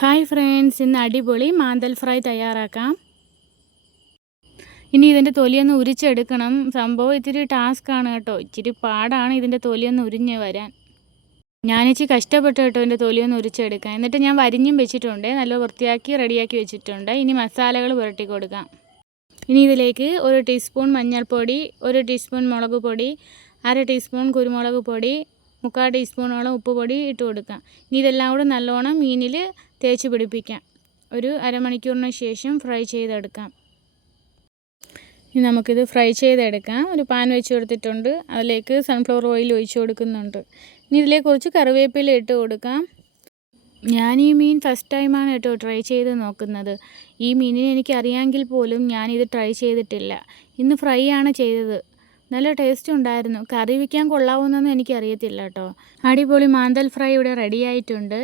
Hi friends, ഇന്ന് അടിപൊളി മാന്തൽ fry തയ്യാറാക്കാം. ഇനി ഇതിൻ്റെ തൊലിയൊന്ന് ഉരിച്ചെടുക്കണം. സംഭവം ഇത്തിരി ടാസ്ക്കാണ് കേട്ടോ. ഇച്ചിരി പാടാണ് ഇതിൻ്റെ തൊലിയൊന്ന് ഉരിഞ്ഞ് വരാൻ. ഞാനിച്ചിരി കഷ്ടപ്പെട്ടു കേട്ടോ ഇതിൻ്റെ തൊലിയൊന്ന് ഉരിച്ചെടുക്കാൻ. എന്നിട്ട് ഞാൻ വരിഞ്ഞും വെച്ചിട്ടുണ്ട്, നല്ല വൃത്തിയാക്കി റെഡിയാക്കി വെച്ചിട്ടുണ്ട്. ഇനി മസാലകൾ പുരട്ടി കൊടുക്കാം. ഇനി ഇതിലേക്ക് 1 ടീസ്പൂൺ മഞ്ഞൾപ്പൊടി, 1 ടീസ്പൂൺ മുളക് പൊടി, 1/2 ടീസ്പൂൺ കുരുമുളക് പൊടി, 3/4 ടീസ്പൂണോളം ഉപ്പ് പൊടി ഇട്ട് കൊടുക്കാം. ഇനി ഇതെല്ലാം കൂടെ നല്ലോണം മീനിൽ തേച്ച് പിടിപ്പിക്കാം. ഒരു അരമണിക്കൂറിന് ശേഷം ഫ്രൈ ചെയ്തെടുക്കാം. ഇനി നമുക്കിത് ഫ്രൈ ചെയ്തെടുക്കാം. ഒരു പാൻ വെച്ച് കൊടുത്തിട്ടുണ്ട്, അതിലേക്ക് സൺഫ്ലവർ ഓയിൽ ഒഴിച്ച് കൊടുക്കുന്നുണ്ട്. ഇനി ഇതിലേക്ക് കുറച്ച് കറിവേപ്പില ഇട്ട് കൊടുക്കാം. ഞാൻ ഈ മീൻ ഫസ്റ്റ് ടൈമാണ് കേട്ടോ ട്രൈ ചെയ്ത് നോക്കുന്നത്. ഈ മീനിനെ എനിക്കറിയാമെങ്കിൽ പോലും ഞാനിത് ട്രൈ ചെയ്തിട്ടില്ല. ഇന്ന് ഫ്രൈ ആണ് ചെയ്തത്. നല്ല ടേസ്റ്റ് ഉണ്ടായിരുന്നു. കറി വയ്ക്കാൻ കൊള്ളാവുന്നൊന്നും എനിക്കറിയത്തില്ല കേട്ടോ. അടിപൊളി മാന്തൽ ഫ്രൈ ഇവിടെ റെഡി ആയിട്ടുണ്ട്.